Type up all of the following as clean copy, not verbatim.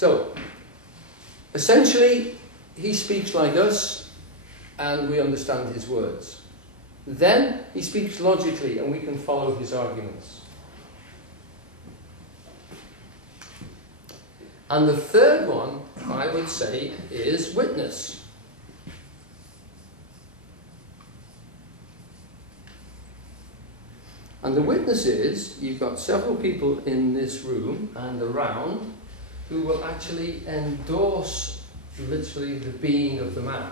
So, essentially, he speaks like us, and we understand his words. Then, he speaks logically, and we can follow his arguments. And the third one, I would say, is witness. And the witness is, you've got several people in this room and around who will actually endorse literally the being of the man.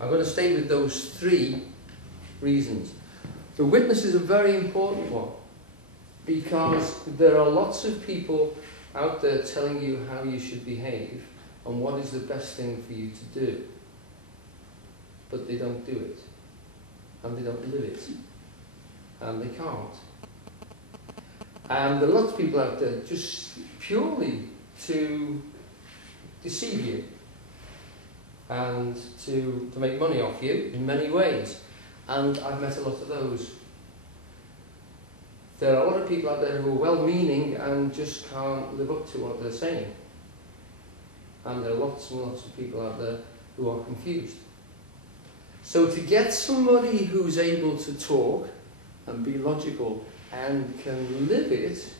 I'm going to stay with those three reasons. The witness is a very important one because there are lots of people out there telling you how you should behave and what is the best thing for you to do. But they don't do it. And they don't live it. And they can't. And there are lots of people out there just purely to deceive you and to make money off you in many ways. And I've met a lot of those. There are a lot of people out there who are well-meaning and just can't live up to what they're saying. And there are lots and lots of people out there who are confused. So to get somebody who's able to talk and be logical and can live it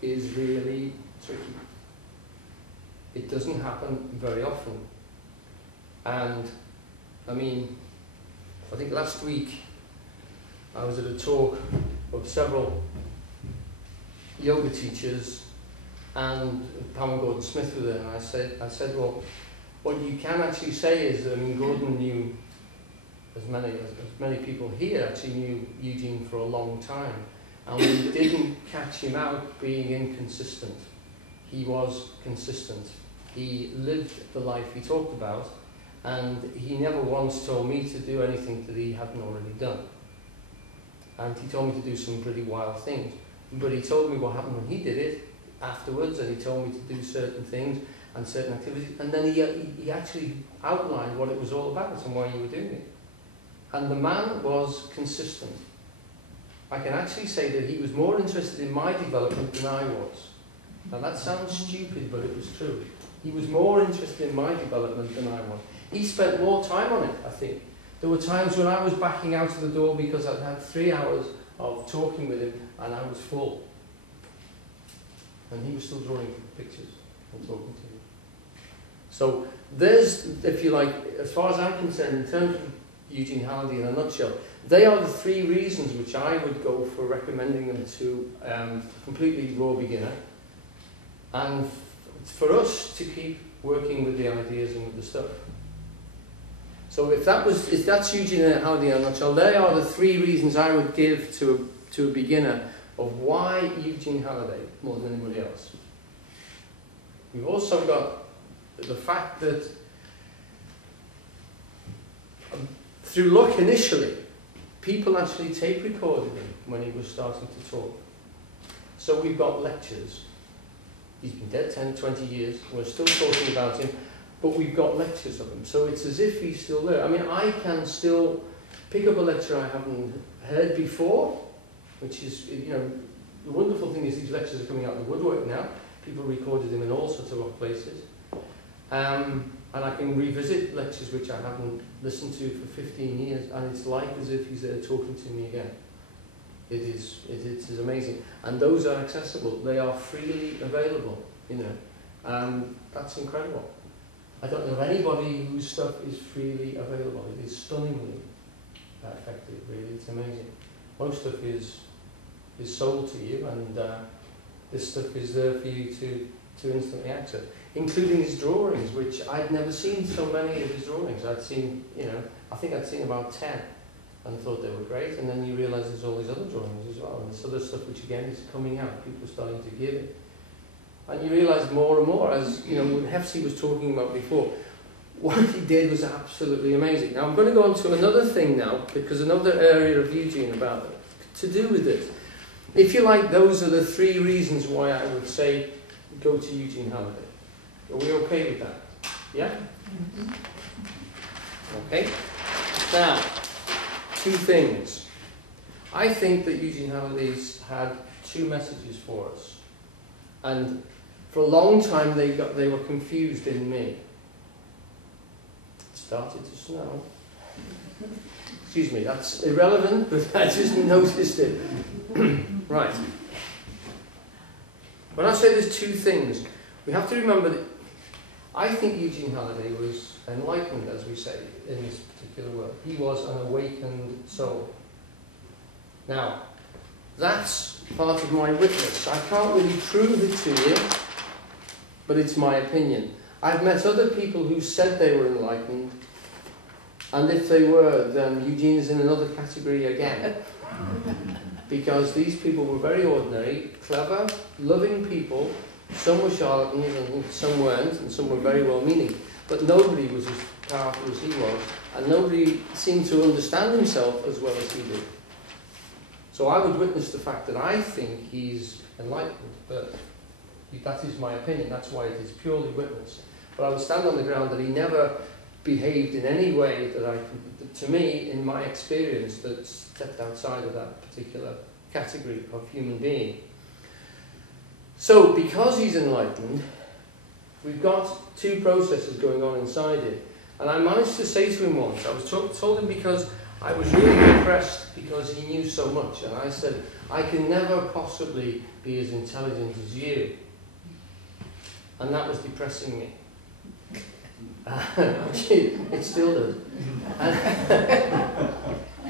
is really tricky. It doesn't happen very often. And, I mean, I think last week I was at a talk of several yoga teachers and Pam Gordon-Smith were there, and I said, well, what you can actually say is, I mean, Gordon knew as many people here actually knew Eugene for a long time, and we didn't catch him out being inconsistent. He was consistent. He lived the life he talked about, and he never once told me to do anything that he hadn't already done. And he told me to do some pretty wild things, but he told me what happened when he did it afterwards, and he told me to do certain things and certain activities, and then he actually outlined what it was all about and why you were doing it. And the man was consistent. I can actually say that he was more interested in my development than I was. Now that sounds stupid, but it was true. He was more interested in my development than I was. He spent more time on it, I think. There were times when I was backing out of the door because I'd had 3 hours of talking with him and I was full. And he was still drawing pictures and talking to me. So there's, if you like, as far as I'm concerned, in terms of Eugene Halliday in a nutshell, they are the three reasons which I would go for recommending them to completely raw beginner, and for us to keep working with the ideas and with the stuff. So if that's Eugene Halliday in a nutshell, they are the three reasons I would give to a beginner of why Eugene Halliday more than anybody else. We've also got the fact that through luck initially, people actually tape recorded him when he was starting to talk. So we've got lectures. He's been dead 10, 20 years. We're still talking about him, but we've got lectures of him. So it's as if he's still there. I mean, I can still pick up a lecture I haven't heard before, which is, you know, the wonderful thing is these lectures are coming out of the woodwork now. People recorded them in all sorts of other places. And I can revisit lectures which I haven't listened to for 15 years, and it's like as if he's there talking to me again. It is amazing. And those are accessible. They are freely available, you know. That's incredible. I don't know of anybody whose stuff is freely available. It is stunningly effective, really. It's amazing. Most stuff is sold to you, and this stuff is there for you to instantly access, including his drawings, which I'd never seen so many of his drawings. I'd seen, you know, I think I'd seen about 10 and thought they were great, and then you realise there's all these other drawings as well, and this other stuff which again is coming out, people are starting to give it. And you realise more and more, as you know, what Hephzibah was talking about before, what he did was absolutely amazing. Now I'm going to go on to another thing now, because another area of Eugene about it, to do with this. If you like, those are the three reasons why I would say go to Eugene Halliday. Are we okay with that? Yeah? Mm-hmm. Okay. Now, two things. I think that Eugene Halliday's had two messages for us. And For a long time they were confused in me. It started to snow. Excuse me, that's irrelevant, but I just noticed it. Right. When I say there's two things, we have to remember that I think Eugene Halliday was enlightened, as we say, in this particular work. He was an awakened soul. Now, that's part of my witness. I can't really prove it to you, but it's my opinion. I've met other people who said they were enlightened, and if they were, then Eugene is in another category again. Because these people were very ordinary, clever, loving people. Some were charlatans and some weren't, and some were very well-meaning. But nobody was as powerful as he was, and nobody seemed to understand himself as well as he did. So I would witness the fact that I think he's enlightened, but that is my opinion. That's why it is purely witness. But I would stand on the ground that he never behaved in any way that to me, in my experience, that stepped outside of that particular category of human being. So, because he's enlightened, we've got two processes going on inside it. And I managed to say to him once, I was told him because I was really impressed because he knew so much. And I said, I can never possibly be as intelligent as you. And that was depressing me. It still does.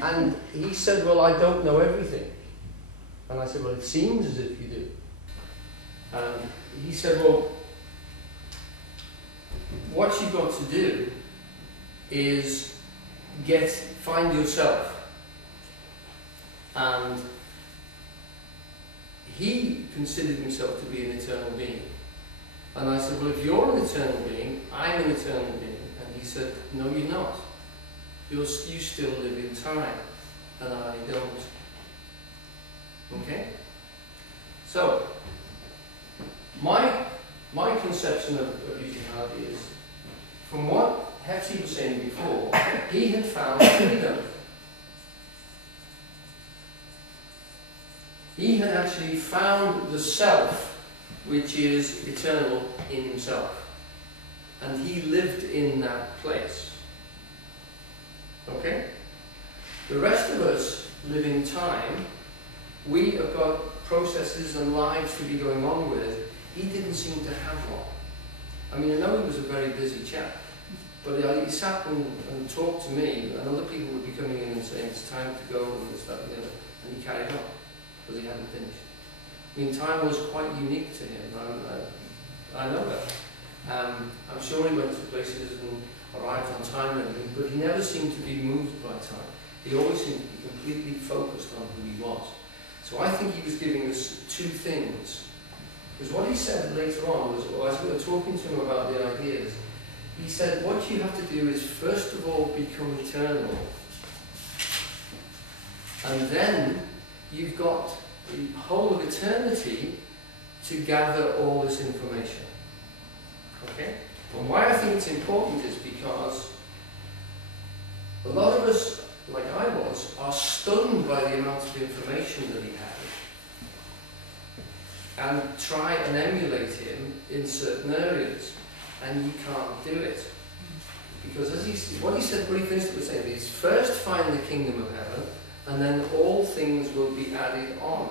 And he said, well, I don't know everything. And I said, well, it seems as if you do. And he said, well, what you've got to do is find yourself. And he considered himself to be an eternal being. And I said, well, if you're an eternal being, I'm an eternal being. And he said, no, you're not. You still live in time, and I don't. Okay? So, my conception of Eugene Halliday is, from what Hephzibah was saying before, he had found freedom. He had actually found the self, which is eternal in himself. And he lived in that place. Okay? The rest of us live in time. We have got processes and lives to be going on with. He didn't seem to have one. I mean, I know he was a very busy chap, but he sat and talked to me, and other people would be coming in and saying, it's time to go, and this, that, and the other. And he carried on, because he hadn't finished. I mean, time was quite unique to him. I know that. I'm sure he went to places and arrived on time and everything, but he never seemed to be moved by time. He always seemed to be completely focused on who he was. So I think he was giving us two things. Because what he said later on was, as we were talking to him about the ideas, he said, what you have to do is first of all become eternal. And then you've got the whole of eternity to gather all this information. Okay? And why I think it's important is because a lot of us, like I was, are stunned by the amount of information that he had, and try and emulate him in certain areas, and you can't do it. Because what he finished with saying is, first find the kingdom of heaven, and then all things will be added on.